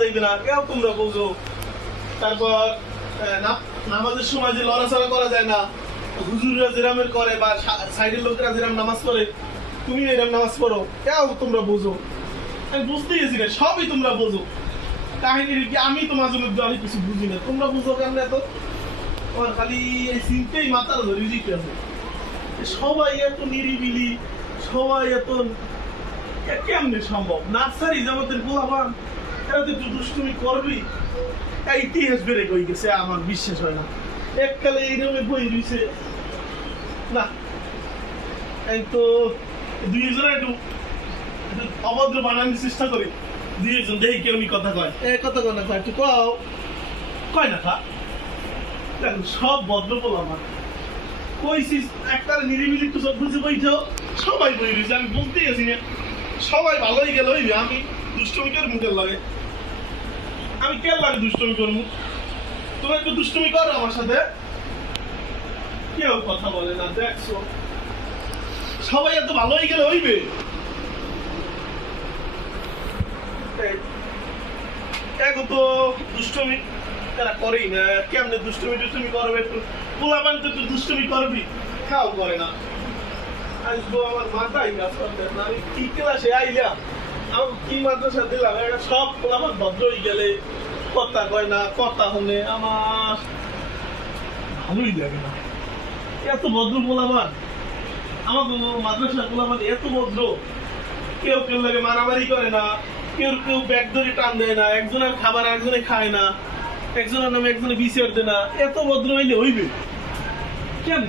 যাইবে না কেউ তোমরা বুঝো। তারপর নামাজের সময় যে লড়াচড়া করা যায় না, হুজুররা যেরামের করে বা সাইডের লোকেরা যেরাম নামাজ পড়ে তুমি এরকম নামাজ পড়ো, কেউ তোমরা বুঝো। আমি বুঝতে গেছি না, সবই তোমরা বুঝো। কাহিনীর কি আমি তোমার জন্য আমি কিছু বুঝি না, তোমরা বুঝো কেন এত? তোমার খালি এই চিন্তাই মাথার ধরে দিতে আছে। সবাই এত নিরিবিলি, সবাই এত কেমনে সম্ভব? নার্সারি জামাতের গোলাবান এরা তো একটু দুষ্টুমি করবি। ইতিহাস বেড়ে কই গেছে, আমার বিশ্বাস হয় না। এককালে এইরকম বই রয়েছে না। এই তো দুই একজনে একটু অভদ্র বানানোর চেষ্টা করি, দুই একজন দেখি কেউ কথা কয়, কথা কয় না, কয় একটু কয় না খা। দেখো সব ভদ্র বল আমার কইছিস একটা নিরিবিলি একটু সব বুঝে বইছো, সবাই বই রয়েছে। আমি বলতে গেছি না, সবাই ভালোই গেল হইবে, আমি দুষ্টমি করে মুখের লাগে। আমি কেন লাগে দুষ্টমি করবো? তোমরা একটু দুষ্টমি করো আমার সাথে, কেউ কথা বলে না। দেখছো সবাই এত ভালোই গেলে হইবে? এখন তো দুষ্টমি তারা করেই না। কেমনে দুষ্টমি করবে? একটু পোলাপান তো একটু দুষ্টমি করবি, খাও করে না। আসবো আমার মাথায় কাজ করতে না। আমি কি ক্লাসে আইলাম, আমি কি মাদ্রাসা দিলাম, একটা সব পোলাপান ভদ্র হয়ে গেলে কথা কয় না, কথা হলে আমার ভালোই লাগে না। এত ভদ্র পোলাপান আমার মাদ্রাসা পোলাপান এত ভদ্র, কেউ কেউ লাগে মারামারি করে না, কেউ কেউ ব্যাগ ধরে টান দেয় না, একজনের খাবার একজনে খায় না, একজনের নামে একজনে বিচার দেয় না। এত ভদ্র হইলে হইবে কেন?